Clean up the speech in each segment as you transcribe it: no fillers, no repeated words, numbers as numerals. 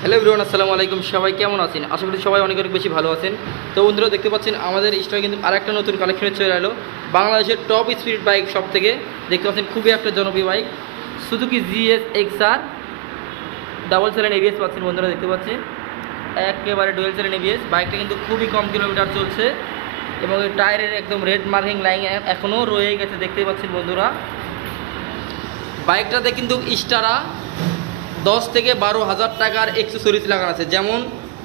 Hello everyone, আসসালামু আলাইকুম। সবাই কেমন আছেন? আশা করি সবাই অনেক অনেক বেশি ভালো আছেন। তো বন্ধুরা, দেখতে পাচ্ছেন আমাদের স্টকে কিন্তু আরেকটা নতুন কালেকশনে চলে এলো। বাংলাদেশের টপ স্পিড বাইক সব থেকে দেখতে পাচ্ছেন খুবই একটা জনপ্রিয় bike Suzuki GS XR double সেলেন এবিএস পাচ্ছেন। বন্ধুরা দেখতে পাচ্ছেন একেবারে ডুয়েল সেলেন এবিএস। বাইকটা কিন্তু খুবই কম কিলোমিটার চলছে এবং এই টায়ারের একদম রেড মার্কিং লাইন এখনও রয়ে গেছে, দেখতেই পাচ্ছেন বন্ধুরা। বাইকটাতে কিন্তু স্টারা 10 থেকে 12,000 টাকার অ্যাক্সেসরিজ লাগানো আছে। যেমন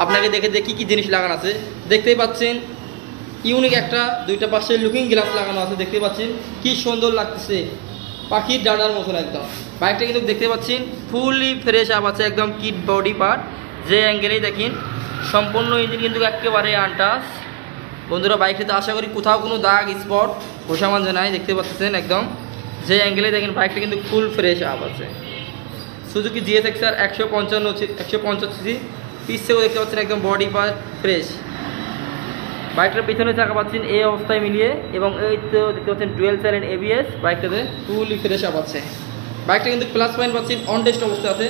আপনাকে দেখে দেখি কী জিনিস লাগানো আছে দেখতেই পাচ্ছেন। ইউনিক একটা দুইটা পাশে লুকিং গ্লাস লাগানো আছে, দেখতে পাচ্ছেন কি সুন্দর লাগতেছে, পাখির ডানার মতন একদম। বাইকটা কিন্তু দেখতে পাচ্ছেন ফুললি ফ্রেশ আপ আছে, একদম কিট বডি পার্ট যে অ্যাঙ্গেলেই দেখেন। সম্পূর্ণ ইঞ্জিন কিন্তু একেবারে আনটাচ। বন্ধুরা, বাইকটাতে আশা করি কোথাও কোনো দাগ স্পট ঘোষামান যে নাই, দেখতে পাচ্ছেন একদম যে অ্যাঙ্গেলেই দেখেন। বাইকটা কিন্তু ফুল ফ্রেশ আপ আছে। সুজুকি জিএস এক্সআর 150 সিসি পিসেও দেখতে পাচ্ছেন একদম বডি পার্ট ফ্রেশ। বাইকটার পিছনে চাকা পাচ্ছেন এই অবস্থায় মিলিয়ে এবং এই তো দেখতে পাচ্ছেন ডুয়েল সাইলেন্ট এবিএস। বাইকটাতে ফুলি ফ্রেশ আপ আছে। বাইকটা কিন্তু প্লাস পয়েন্ট পাচ্ছেন অন টেস্ট অবস্থায় আছে।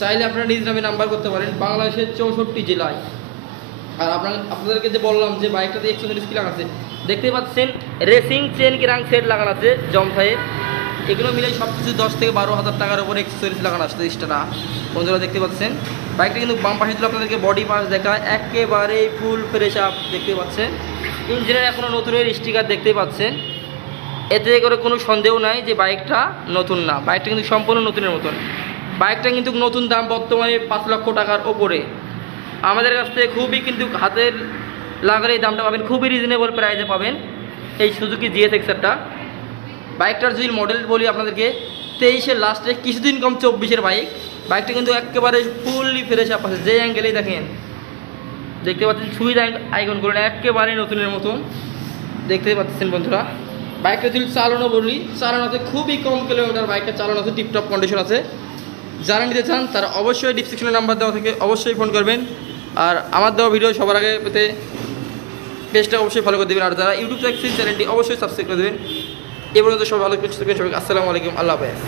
চাইলে আপনারা নিজ নামে নাম্বার করতে পারেন বাংলাদেশের 64 জেলায়। আর আপনাদেরকে যে বললাম যে বাইকটাতে এক্সেসরিজ কি লাগানো আছে দেখতে পাচ্ছেন, রেসিং চেন কিরাং সেট লাগানো আছে জমফাইয়ের। এগুলো মিলে সব কিছু 10 থেকে 12,000 টাকার উপরে এক্সেসরিজ লাগানো আসছে এক্সট্রা। বন্ধুরা দেখতে পাচ্ছেন বাইকটা কিন্তু বাম পাশে তুলে আপনাদেরকে বডি পার্টস দেখায়, একেবারে ফুল ফ্রেশ আপ দেখতে পাচ্ছেন। ইঞ্জিনের এখনও নতুনের স্টিকার দেখতে পাচ্ছেন। এতে করে কোনো সন্দেহ নাই যে বাইকটা নতুন না, বাইকটা কিন্তু সম্পূর্ণ নতুনের মতন। বাইকটা কিন্তু নতুন দাম বর্তমানে 5 লক্ষ টাকার ওপরে। আমাদের কাছ থেকে খুবই কিন্তু হাতের লাগালে এই দামটা পাবেন, খুবই রিজনেবল প্রাইসে পাবেন এই সুজুকি জিএস এক্সআরটা। বাইকটার যদি মডেল বলি আপনাদেরকে, 23-এর লাস্টে কিছুদিন কম 24-এর বাইক। বাইকটা কিন্তু একেবারে ফুললি ফ্রেশ আপ আছে, যে অ্যাঙ্গেলেই দেখেন দেখতে পাচ্ছেন। সুইচ আইকন করলেন একেবারে নতুনের মতন দেখতে পাচ্ছেন বন্ধুরা। বাইকটা যদি চালানো বলি, চালানোতে খুবই কম কিলোমিটার বাইকটা চালানো আছে, টিপটপ কন্ডিশন আছে। যারা নিতে চান তারা অবশ্যই ডিসক্রিপশনে নাম্বার দেওয়া থেকে অবশ্যই ফোন করবেন। আর আমার দেওয়া ভিডিও সবার আগে পেতে পেজটা অবশ্যই ফলো করে দেবেন। আর যারা ইউটিউব দেখছেন চ্যানেলটি অবশ্যই সাবস্ক্রাইব করে দেবেন। এ পর্যন্ত সবাই ভালো কিছু থাকবেন। সবাইকে আসসালামু আলাইকুম, আল্লাহ হাফেজ।